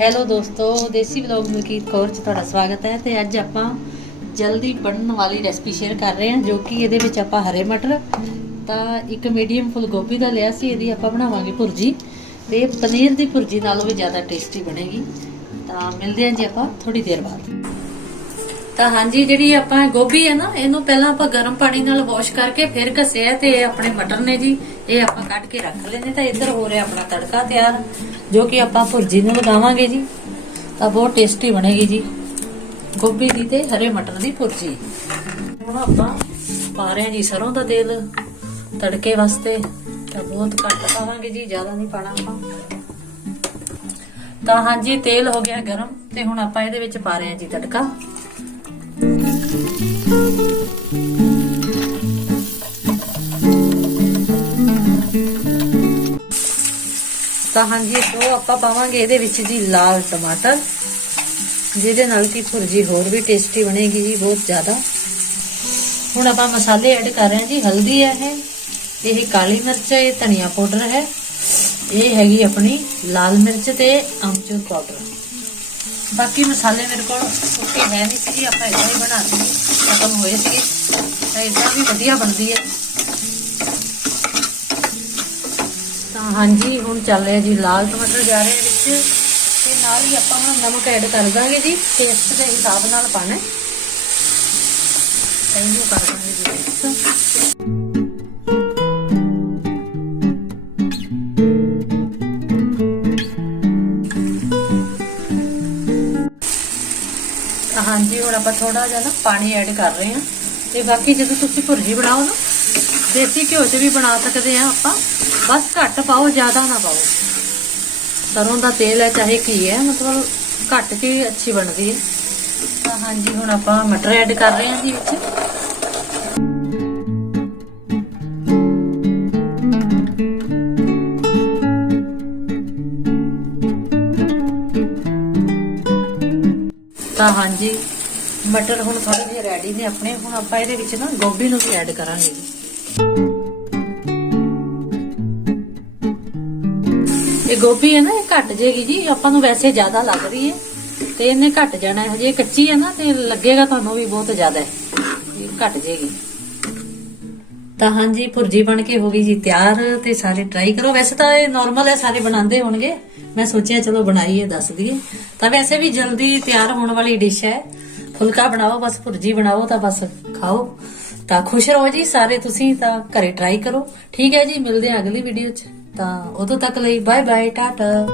Hello ਦੋਸਤੋ, ਦੇਸੀ vlog Malkit Kaur ਚ ਤੁਹਾਡਾ ਸਵਾਗਤ ਹੈ ਤੇ ਅੱਜ ਆਪਾਂ ਜਲਦੀ ਬਣਨ ਵਾਲੀ ਰੈਸਪੀ ਸ਼ੇਅਰ ਕਰ ਰਹੇ ਹਾਂ, ਜੋ ਕਿ ਇਹਦੇ ਵਿੱਚ ਆਪਾਂ ਹਰੇ ਮਟਰ, ਤਾਂ ਇੱਕ ਮੀਡੀਅਮ ਫੁੱਲ ਗੋਭੀ ਦਾ ਲਿਆ ਸੀ, ਇਹਦੀ ਆਪਾਂ ਬਣਾਵਾਂਗੇ ਭੁਰਜੀ ਤੇ ਪਨੀਰ ਦੀ ਭੁਰਜੀ ਨਾਲੋਂ ਵੀ ਜ਼ਿਆਦਾ ਟੇਸਟੀ ਬਣੇਗੀ। ਤਾਂ ਮਿਲਦੇ ਹਾਂ ਜੀ ਆਪਾਂ ਥੋੜੀ ਦੇਰ ਬਾਅਦ। ਤਾਂ ਹਾਂਜੀ, ਜਿਹੜੀ ਆਪਾਂ ਗੋਭੀ ਹੈ ਨਾ, ਇਹਨੂੰ ਪਹਿਲਾਂ ਆਪਾਂ ਗਰਮ ਪਾਣੀ ਨਾਲ ਵਾਸ਼ ਕਰਕੇ ਫਿਰ ਘਸਿਆ ਤੇ ਇਹ ਆਪਣੇ ਮਟਰ ਨੇ ਜੀ। ਇਹ ਆਪਾਂ ਕੱਢ ਕੇ ਰੱਖ ਲੈਣੇ ਤਾਂ ਇੱਧਰ ਹੋ ਰਿਹਾ ਆਪਣਾ ਤੜਕਾ ਤਿਆਰ, ਜੋ ਕਿ ਆਪਾਂ ਭੁਰਜੀ ਨੂੰ ਲਗਾਵਾਂਗੇ ਜੀ। ਤਾਂ ਬਹੁਤ ਟੇਸਟੀ ਬਣੇਗੀ ਜੀ। ਗੋਭੀ ਦੀ ਤੇ ਹਰੇ ਮਟਰ ਦੀ ਭੁਰਜੀ। ਹੁਣ ਆਪਾਂ ਪਾ ਰਹੇ ਹਾਂ ਜੀ ਸਰੋਂ ਦਾ ਤੇਲ ਤੜਕੇ ਵਾਸਤੇ। ਤਾਂ ਬਹੁਤ ਘੱਟ ਪਾਵਾਂਗੇ ਜੀ, ਜ਼ਿਆਦਾ ਨਹੀਂ ਪਾਣਾ ਆਪਾਂ। ਤਾਂ ਹਾਂਜੀ, ਤੇਲ ਹੋ ਗਿਆ ਗਰਮ ਤੇ ਹੁਣ ਆਪਾਂ ਇਹਦੇ ਵਿੱਚ ਪਾ ਰਹੇ ਹਾਂ ਜੀ ਤੜਕਾ। ਤਾਂ ਹਾਂਜੀ ਸੋ ਆਪਾਂ ਪਾਵਾਂਗੇ ਇਹਦੇ ਵਿੱਚ ਜੀ ਲਾਲ ਟਮਾਟਰ, ਜਿਹਦੇ ਨਾਲ ਕਿ ਭੁਰਜੀ ਹੋਰ ਵੀ ਟੇਸਟੀ ਬਣੇਗੀ ਜੀ, ਬਹੁਤ ਜ਼ਿਆਦਾ। ਹੁਣ ਆਪਾਂ ਮਸਾਲੇ ਐਡ ਕਰ ਰਹੇ ਹਾਂ ਜੀ, ਹਲਦੀ ਹੈ ਇਹ ਇਹ ਕਾਲੀ ਮਿਰਚ ਹੈ, ਇਹ ਧਨੀਆ ਪਾਊਡਰ ਹੈ, ਇਹ ਹੈਗੀ ਆਪਣੀ ਲਾਲ ਮਿਰਚ ਤੇ ਅਮਚੂਰ ਪਾਊਡਰ। ਬਾਕੀ ਮਸਾਲੇ ਮੇਰੇ ਕੋਲ ਸੁੱਕੇ ਹੈ ਨਹੀਂ ਸੀ ਜੀ ਆਪਾਂ ਇਦਾਂ ਹੀ ਬਣਾਉਂਦੇ ਖਤਮ ਹੋਏ ਸੀ ਤਾਂ ਇਦਾਂ ਵੀ ਵਧੀਆ ਬਣਦੀ ਹੈ। ਤਾਂ ਹਾਂਜੀ, ਹੁਣ ਚੱਲ ਰਿਹਾ ਜੀ, ਲਾਲ ਟਮਾਟਰ ਜਾ ਰਹੇ ਵਿੱਚ। ਤੇ ਨਾਲ ਹੀ ਆਪਾਂ ਹੁਣ ਨਮਕ ਐਡ ਕਰ ਦਾਂਗੇ ਜੀ ਟੇਸਟ ਦੇ ਹਿਸਾਬ ਨਾਲ ਪਾਣਾ ਹੈ। ਇਹਨੂੰ ਕਰ ਦਾਂਗੇ ਜੀ ਹਾਂਜੀ, ਹੁਣ ਆਪਾਂ ਥੋੜਾ ਜਿਹਾ ਨਾ ਪਾਣੀ ਐਡ ਕਰ ਰਹੇ ਹਾਂ। ਤੇ ਬਾਕੀ ਜਦੋਂ ਤੁਸੀਂ ਭੁਰਜੀ ਬਣਾਓ ਨਾ, ਦੇਸੀ ਘਿਓ 'ਚ ਵੀ ਬਣਾ ਸਕਦੇ ਆ ਆਪਾਂ। ਬਸ ਘੱਟ ਪਾਓ, ਜ਼ਿਆਦਾ ਨਾ ਪਾਓ। ਸਰੋਂ ਦਾ ਤੇਲ ਹੈ, ਚਾਹੇ ਕੀ ਹੈ, ਮਤਲਬ ਘੱਟ ਕੇ ਅੱਛੀ ਬਣਦੀ ਹੈ। ਤਾਂ ਹਾਂਜੀ, ਹੁਣ ਆਪਾਂ ਮਟਰ ਐਡ ਕਰ ਰਹੇ ਹਾਂ ਜੀ ਵਿੱਚ। ਤਾਂ ਹਾਂਜੀ, ਮਟਰ ਹੁਣ ਥੋੜੇ ਜਿਹੇ ਰੈਡੀ ਨੇ ਆਪਣੇ, ਹੁਣ ਆਪਾਂ ਇਹਦੇ ਵਿੱਚ ਨਾ ਗੋਭੀ ਨੂੰ ਵੀ ਐਡ ਕਰਾਂਗੇ। ਇਹ ਗੋਭੀ ਹੈ ਨਾ, ਇਹ ਘੱਟ ਜੇਗੀ ਜੀ, ਆਪਾਂ ਨੂੰ ਵੈਸੇ ਜ਼ਿਆਦਾ ਲੱਗ ਰਹੀ ਹੈ, ਤੇ ਇਹਨੇ ਘਟ ਜਾਣਾ ਹੈ ਹਜੇ ਕੱਚੀ ਹੈ ਨਾ, ਤੇ ਲੱਗੇਗਾ ਤੁਹਾਨੂੰ ਵੀ ਬਹੁਤ ਜ਼ਿਆਦਾ ਹੈ। ਇਹ ਘੱਟ ਜੇਗੀ। ਤਾਂ ਹਾਂਜੀ, ਭੁਰਜੀ ਬਣ ਕੇ ਹੋ ਗਈ ਜੀ ਤਿਆਰ ਤੇ ਸਾਰੇ ਟਰਾਈ ਕਰੋ। ਵੈਸੇ ਤਾਂ ਇਹ ਨਾਰਮਲ ਹੈ, ਸਾਰੇ ਬਣਾਉਂਦੇ ਹੋਣਗੇ। ਮੈਂ ਸੋਚਿਆ ਚਲੋ ਬਣਾਈਏ, ਦੱਸ ਦਈਏ। ਤਾਂ ਵੈਸੇ ਵੀ ਜਲਦੀ ਤਿਆਰ ਹੋਣ ਵਾਲੀ ਡਿਸ਼ ਹੈ। ਫੁਲਕਾ ਬਣਾਓ, ਬਸ ਭੁਰਜੀ ਬਣਾਓ ਤਾਂ ਬਸ ਖਾਓ। ਤਾਂ ਖੁਸ਼ ਰਹੋ ਜੀ ਸਾਰੇ ਤੁਸੀਂ, ਤਾਂ ਘਰੇ ਟਰਾਈ ਕਰੋ। ਠੀਕ ਹੈ ਜੀ, ਮਿਲਦੇ ਆ ਅਗਲੀ ਵੀਡੀਓ 'ਚ। ਤਾਂ ਉਦੋਂ ਤੱਕ ਲਈ ਬਾਏ ਬਾਏ ਟਾਟਾ।